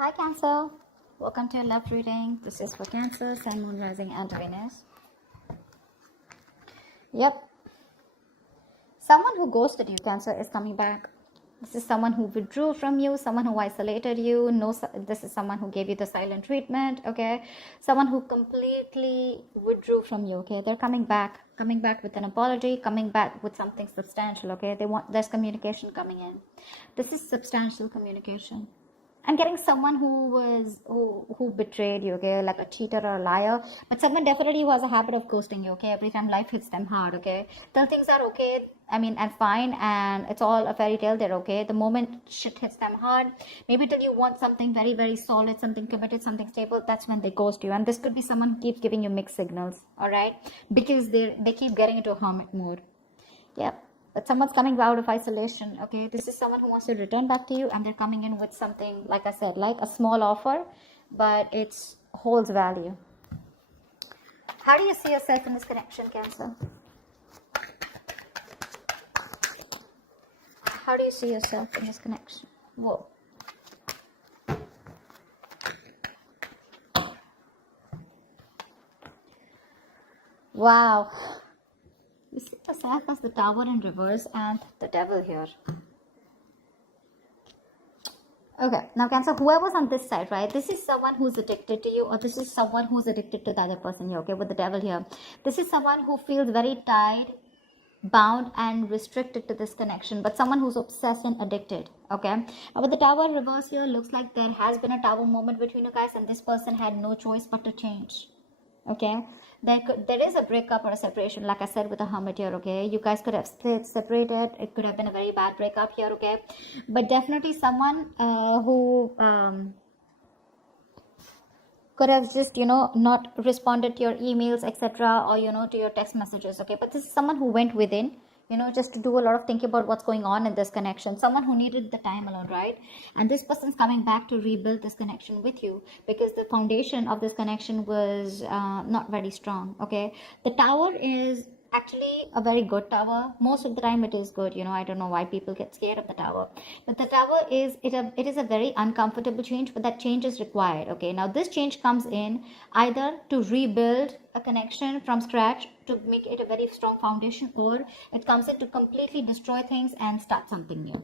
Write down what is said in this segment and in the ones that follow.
Hi Cancer, welcome to your love reading. This is for Cancer, Sun, Moon, Rising and Venus. Yep, someone who ghosted you, Cancer, is coming back. This is someone who withdrew from you, someone who isolated you. No, this is someone who gave you the silent treatment, okay? Someone who completely withdrew from you, okay? They're coming back with an apology, coming back with something substantial, okay? There's communication coming in. This is substantial communication. I'm getting someone who betrayed you, okay, like a cheater or a liar, but someone definitely who has a habit of ghosting you, okay, every time life hits them hard, okay. Till things are okay, and fine, and it's all a fairy tale, they're okay. The moment shit hits them hard, maybe till you want something very, very solid, something committed, something stable, that's when they ghost you. And this could be someone who keeps giving you mixed signals, all right, because they keep getting into a hermit mode. Yep. But someone's coming out of isolation, okay? This is someone who wants to return back to you, and they're coming in with something, like I said, like a small offer, but it holds value. How do you see yourself in this connection, Cancer? How do you see yourself in this connection? Whoa. Wow. You see yourself as the Tower in reverse and the Devil here. Okay, now Cancer, whoever's on this side, right? This is someone who's addicted to you, or this is someone who's addicted to the other person here, okay, with the Devil here. This is someone who feels very tied, bound and restricted to this connection, but someone who's obsessed and addicted, okay? With the Tower reverse here, looks like there has been a Tower moment between you guys, and this person had no choice but to change, okay? There is a breakup or a separation, like I said, with the Hermit here, okay? You guys could have separated. It could have been a very bad breakup here, okay? But definitely someone who could have just, not responded to your emails, etc., or, to your text messages, okay? But this is someone who went within, just to do a lot of thinking about what's going on in this connection. Someone who needed the time alone, right? And this person's coming back to rebuild this connection with you, because the foundation of this connection was not very strong, okay? The Tower is actually a very good tower. Most of the time it is good, I don't know why people get scared of the Tower, but the Tower is it is a very uncomfortable change, but that change is required, okay? Now this change comes in either to rebuild a connection from scratch, to make it a very strong foundation, or it comes in to completely destroy things and start something new,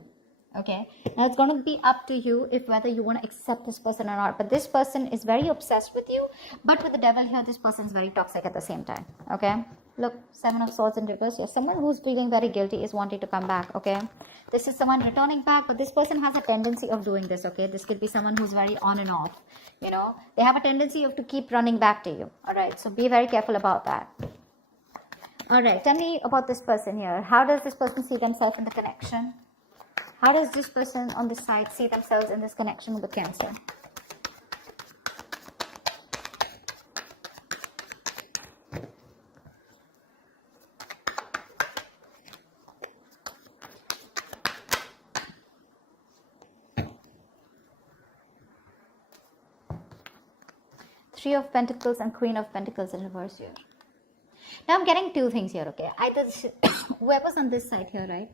okay? Now it's going to be up to you if whether you want to accept this person or not. But this person is very obsessed with you, but with the Devil here, this person is very toxic at the same time, okay? Look, Seven of Swords in reverse here. Someone who's feeling very guilty is wanting to come back, okay? This is someone returning back, but this person has a tendency of doing this, okay? This could be someone who's very on and off, They have a tendency of to keep running back to you, all right? So be very careful about that. All right, tell me about this person here. How does this person see themselves in the connection? How does this person on this side see themselves in this connection with Cancer? Three of Pentacles and Queen of Pentacles in reverse here. Now I'm getting two things here, okay? Either whoever's on this side here, right?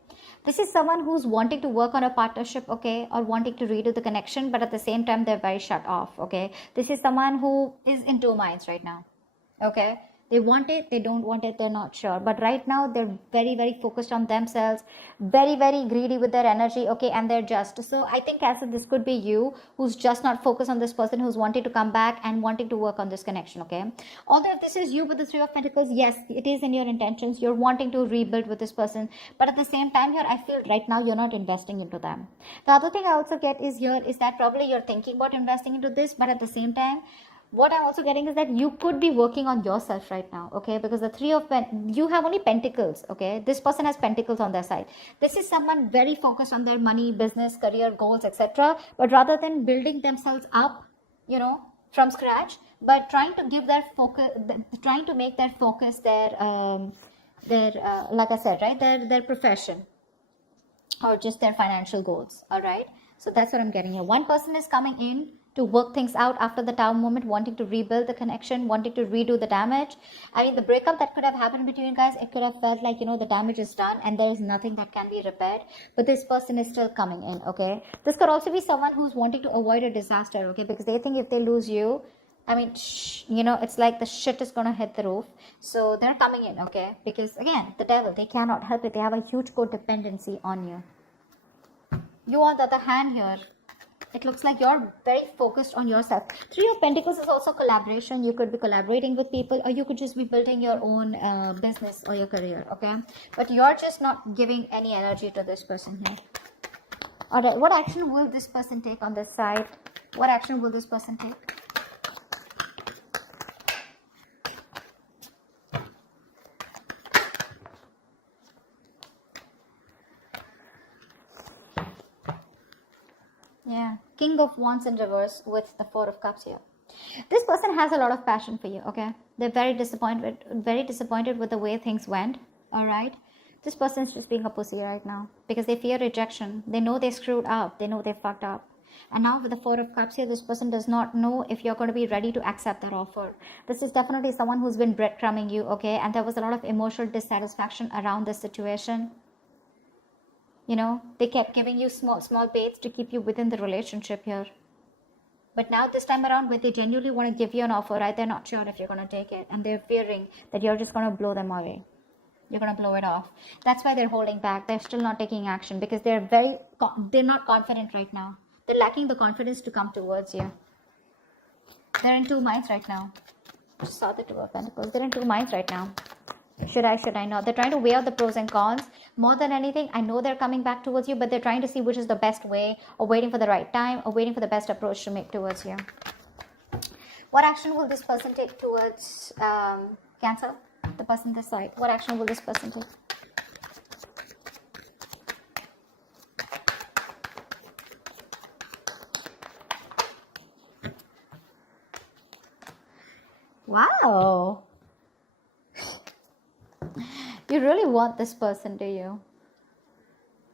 This is someone who's wanting to work on a partnership, okay? Or wanting to redo the connection, but at the same time, they're very shut off, okay? This is someone who is in two minds right now, okay? They want it, they don't want it, they're not sure. But right now, they're very, very focused on themselves, very, very greedy with their energy, okay? And they're just. So I think, Cancer, this could be you who's just not focused on this person, who's wanting to come back and wanting to work on this connection, okay? Although if this is you with the Three of Pentacles, yes, it is in your intentions. You're wanting to rebuild with this person. But at the same time here, I feel right now you're not investing into them. The other thing I also get is here is that probably you're thinking about investing into this, but at the same time, what I'm also getting is that you could be working on yourself right now, okay? Because the Three of you have only Pentacles, okay? This person has Pentacles on their side. This is someone very focused on their money, business, career, goals, etc. But rather than building themselves up, from scratch, but trying to give their focus, trying to make their focus their like I said, right, their profession, or just their financial goals, all right? So that's what I'm getting here. One person is coming in to work things out after the Tower moment, wanting to rebuild the connection, wanting to redo the damage. I mean, the breakup that could have happened between you guys, it could have felt like, the damage is done and there is nothing that can be repaired. But this person is still coming in, okay? This could also be someone who's wanting to avoid a disaster, okay? Because they think if they lose you, I mean, it's like the shit is gonna hit the roof. So they're coming in, okay? Because again, the devil, they cannot help it. They have a huge codependency on you. You, on the other hand, here, it looks like you're very focused on yourself. Three of Pentacles is also collaboration. You could be collaborating with people, or you could just be building your own business or your career, okay? But you're just not giving any energy to this person here. All right, what action will this person take on this side? What action will this person take? Yeah, King of Wands in reverse with the Four of Cups here. This person has a lot of passion for you, okay? They're very disappointed with the way things went, all right? This person's just being a pussy right now because they fear rejection. They know they screwed up. They know they fucked up. And now with the Four of Cups here, this person does not know if you're going to be ready to accept that offer. This is definitely someone who's been breadcrumbing you, okay? And there was a lot of emotional dissatisfaction around this situation. They kept giving you small baits to keep you within the relationship here. But now this time around, when they genuinely want to give you an offer, right, they're not sure if you're going to take it. And they're fearing that you're just going to blow them away. You're going to blow it off. That's why they're holding back. They're still not taking action because they're not confident right now. They're lacking the confidence to come towards you. They're in two minds right now. Just saw the Two of Pentacles. They're in two minds right now. Should I not? They're trying to weigh out the pros and cons. More than anything, I know they're coming back towards you, but they're trying to see which is the best way, or waiting for the right time, or waiting for the best approach to make towards you. What action will this person take towards Cancer? The person this side. What action will this person take? Wow. You really want this person, do you?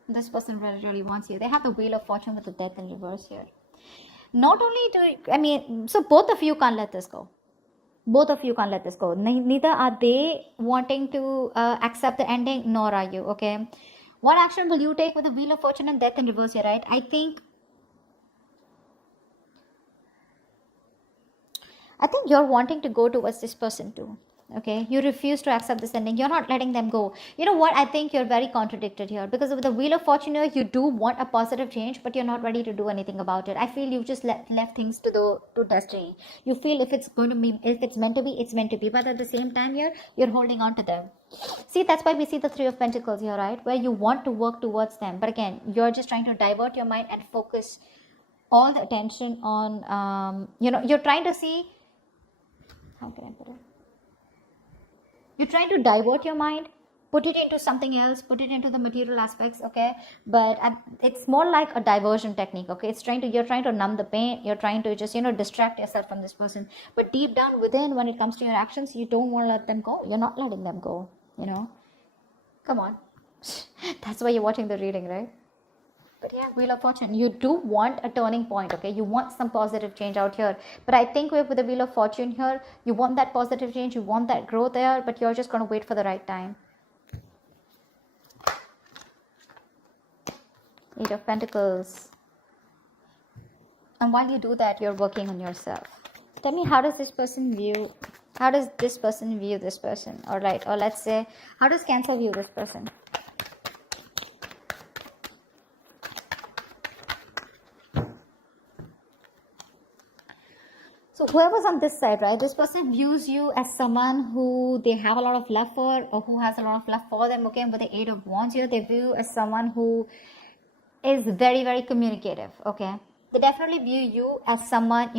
This person really, really wants you. They have the Wheel of Fortune with the Death in reverse here. Not only so both of you can't let this go. Both of you can't let this go. Neither are they wanting to accept the ending, nor are you, okay? What action will you take with the Wheel of Fortune and Death in reverse here, right? I think you're wanting to go towards this person too. Okay, you refuse to accept this ending. You're not letting them go. You know what? I think you're very contradicted here because with the Wheel of Fortune here, you do want a positive change, but you're not ready to do anything about it. I feel you've just left things to destiny. You feel if it's meant to be, it's meant to be. But at the same time here, you're holding on to them. See, that's why we see the Three of Pentacles here, right? Where you want to work towards them. But again, you're just trying to divert your mind and focus all the attention on, you're trying to see, how can I put it? You're trying to divert your mind, put it into something else, put it into the material aspects, okay? But it's more like a diversion technique, okay? You're trying to numb the pain. You're trying to just, distract yourself from this person. But deep down within, when it comes to your actions, you don't want to let them go. You're not letting them go, Come on. That's why you're watching the reading, right? But yeah, Wheel of Fortune, you do want a turning point, okay? You want some positive change out here. But I think with the Wheel of Fortune here, you want that positive change, you want that growth there, but you're just going to wait for the right time. Eight of Pentacles. And while you do that, you're working on yourself. Tell me, how does this person view this person? Or let's say, how does Cancer view this person? So whoever's on this side, right, this person views you as someone who they have a lot of love for, or who has a lot of love for them, okay? And with the Eight of Wands here, they view you as someone who is very, very communicative, okay? They definitely view you as someone,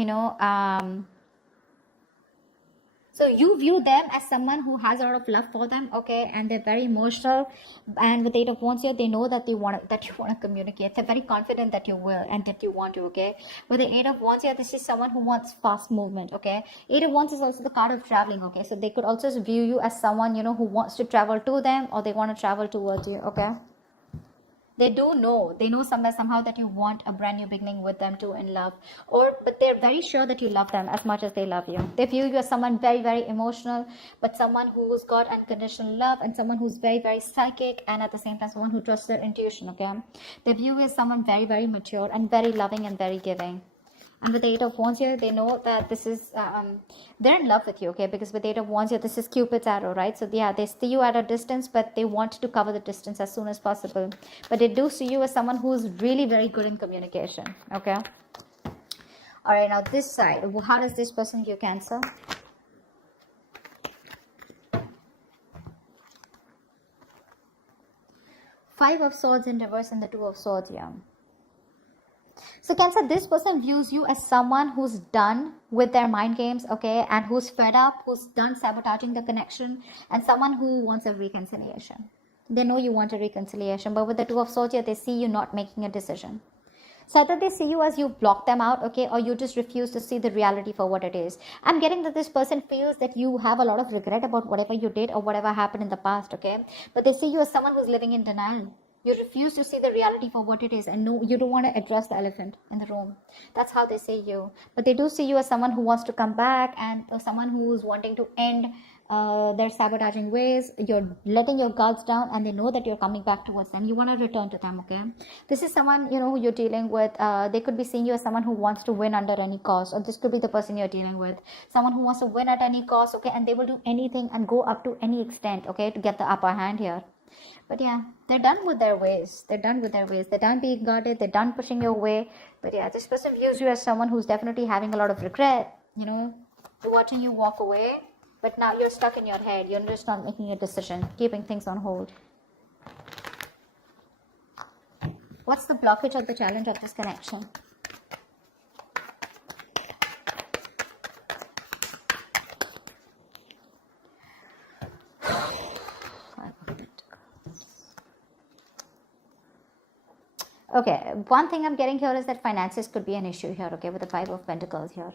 so you view them as someone who has a lot of love for them, okay? And they're very emotional. And with Eight of Wands here, they know that you want to communicate. They're very confident that you will and that you want to, okay? With the Eight of Wands here, this is someone who wants fast movement, okay? Eight of Wands is also the card of traveling, okay? So they could also view you as someone, who wants to travel to them, or they want to travel towards you, okay? They know somewhere somehow that you want a brand new beginning with them too in love, but they're very sure that you love them as much as they love you. They view you as someone very, very emotional, but someone who's got unconditional love, and someone who's very, very psychic, and at the same time someone who trusts their intuition. Okay, they view you as someone very, very mature and very loving and very giving. And with the Eight of Wands here, they know that this is, they're in love with you, okay? Because with the Eight of Wands here, this is Cupid's arrow, right? So yeah, they see you at a distance, but they want to cover the distance as soon as possible. But they do see you as someone who's really very good in communication, okay? All right, now this side, how does this person view Cancer? Five of Swords in reverse and the Two of Swords here. So Cancer, this person views you as someone who's done with their mind games, okay, and who's fed up, who's done sabotaging the connection, and someone who wants a reconciliation. They know you want a reconciliation, but with the Two of Swords here, they see you not making a decision. So either they see you as you block them out, okay, or you just refuse to see the reality for what it is. I'm getting that this person feels that you have a lot of regret about whatever you did or whatever happened in the past, okay, but they see you as someone who's living in denial. You refuse to see the reality for what it is, and no, you don't want to address the elephant in the room. That's how they see you. But they do see you as someone who wants to come back, and someone who's wanting to end their sabotaging ways. You're letting your guards down, and they know that you're coming back towards them. You want to return to them, okay? This is someone, you know, who you're dealing with. They could be seeing you as someone who wants to win under any cost, or this could be the person you're dealing with. Someone who wants to win at any cost, okay? And they will do anything and go up to any extent, okay, to get the upper hand here. But yeah, they're done with their ways. They're done with their ways. They're done being guarded. They're done pushing your way. But yeah, this person views you as someone who's definitely having a lot of regret, you know, watching you walk away. But now you're stuck in your head. You're just not making a decision, keeping things on hold. What's the blockage or the challenge of this connection? Okay, one thing I'm getting here is that finances could be an issue here, okay, with the Five of Pentacles here.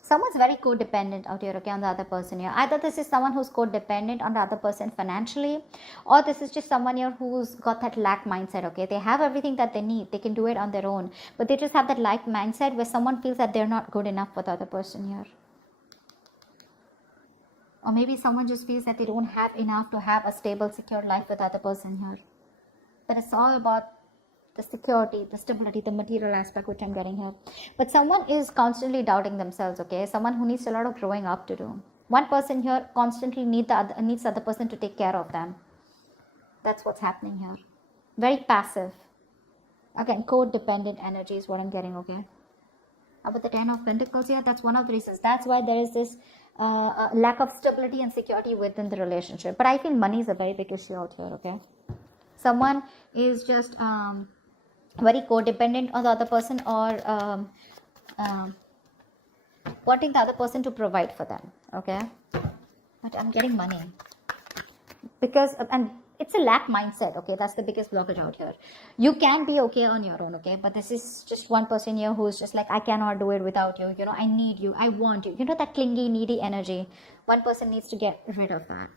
Someone's very codependent out here, okay, on the other person here. Either this is someone who's codependent on the other person financially, or this is just someone here who's got that lack mindset, okay. They have everything that they need. They can do it on their own. But they just have that lack mindset where someone feels that they're not good enough for the other person here. Or maybe someone just feels that they don't have enough to have a stable, secure life with the other person here. But it's all about the security, the stability, the material aspect which I'm getting here. But someone is constantly doubting themselves, okay? Someone who needs a lot of growing up to do. One person here constantly needs the other person to take care of them. That's what's happening here. Very passive. Again, codependent energy is what I'm getting, okay? About the Ten of Pentacles here, that's one of the reasons. That's why there is this lack of stability and security within the relationship. But I feel money is a very big issue out here, okay? Someone is just very codependent on the other person, or wanting the other person to provide for them, okay? But I'm getting money. Because, and it's a lack mindset, okay? That's the biggest blockage out here. You can be okay on your own, okay? But this is just one person here who's just like, I cannot do it without you. You know, I need you. I want you. You know, that clingy, needy energy. One person needs to get rid of that.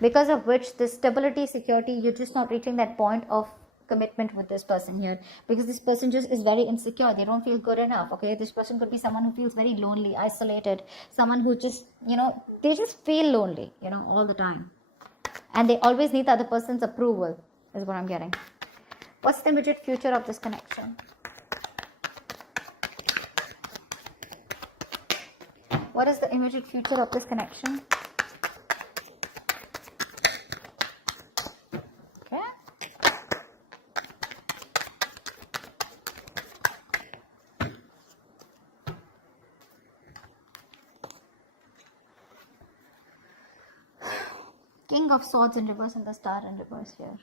Because of which this stability, security, you're just not reaching that point of commitment with this person here, because this person just is very insecure. They don't feel good enough, okay? This person could be someone who feels very lonely, isolated, someone who just, you know, they just feel lonely, you know, all the time, and they always need the other person's approval, is what I'm getting. What's the immediate future of this connection? What is the immediate future of this connection? King of Swords in reverse and the Star in reverse here.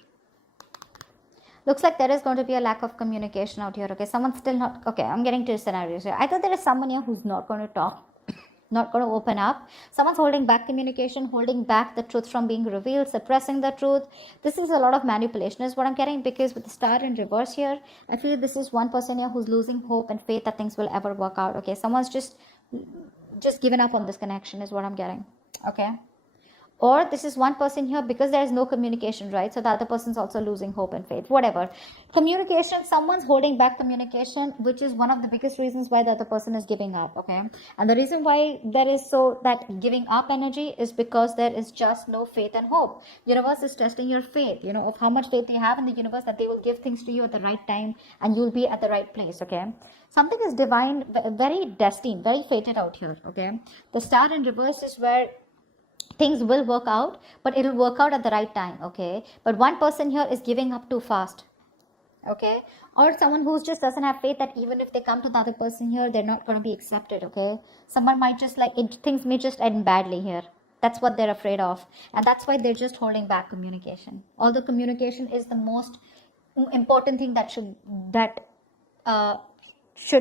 Looks like there is going to be a lack of communication out here, okay? Someone's still not, okay, I'm getting to scenarios here. Either there is someone here who's not going to talk, not going to open up. Someone's holding back communication, holding back the truth from being revealed, suppressing the truth. This is a lot of manipulation is what I'm getting, because with the Star in reverse here, I feel this is one person here who's losing hope and faith that things will ever work out, okay? Someone's just given up on this connection is what I'm getting, okay? Or this is one person here because there is no communication, right? So the other person's also losing hope and faith, whatever. Communication, someone's holding back communication, which is one of the biggest reasons why the other person is giving up, okay? And the reason why there is so that giving up energy is because there is just no faith and hope. Universe is testing your faith, of how much faith you have in the universe, that they will give things to you at the right time and you'll be at the right place, okay? Something is divine, very destined, very fated out here, okay? The star in reverse is where things will work out, but it'll work out at the right time, okay? But one person here is giving up too fast, okay? Or someone who just doesn't have faith that even if they come to the other person here, they're not going to be accepted, okay? Someone might just things may just end badly here. That's what they're afraid of, and that's why they're just holding back communication. Although communication is the most important thing that should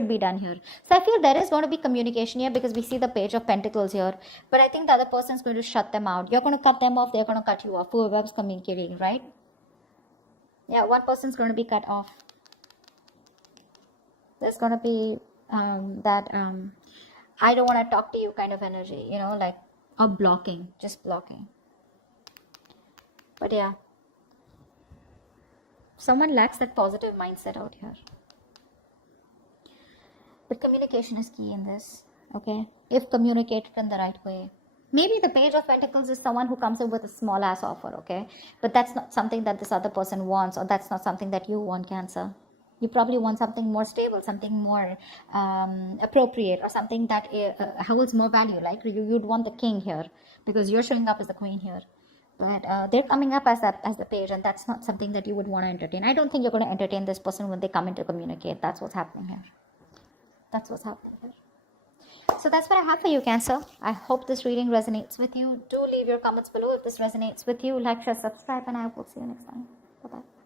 be done here. So I feel there is going to be communication here because we see the Page of Pentacles here. But I think the other person is going to shut them out. You're going to cut them off. They're going to cut you off. Whoever's communicating, right? Yeah, one person's going to be cut off. There's going to be I don't want to talk to you kind of energy, or blocking, just blocking. But yeah, someone lacks that positive mindset out here. But communication is key in this, okay? If communicated in the right way. Maybe the Page of Pentacles is someone who comes in with a small ass offer, okay? But that's not something that this other person wants, or that's not something that you want, Cancer. You probably want something more stable, something more appropriate, or something that holds more value. Like you'd want the king here because you're showing up as the queen here. But they're coming up as the page, and that's not something that you would want to entertain. I don't think you're going to entertain this person when they come in to communicate. That's what's happening here. That's what's happening here. So that's what I have for you, Cancer. I hope this reading resonates with you. Do leave your comments below if this resonates with you. Like, share, subscribe, and I will see you next time. Bye-bye.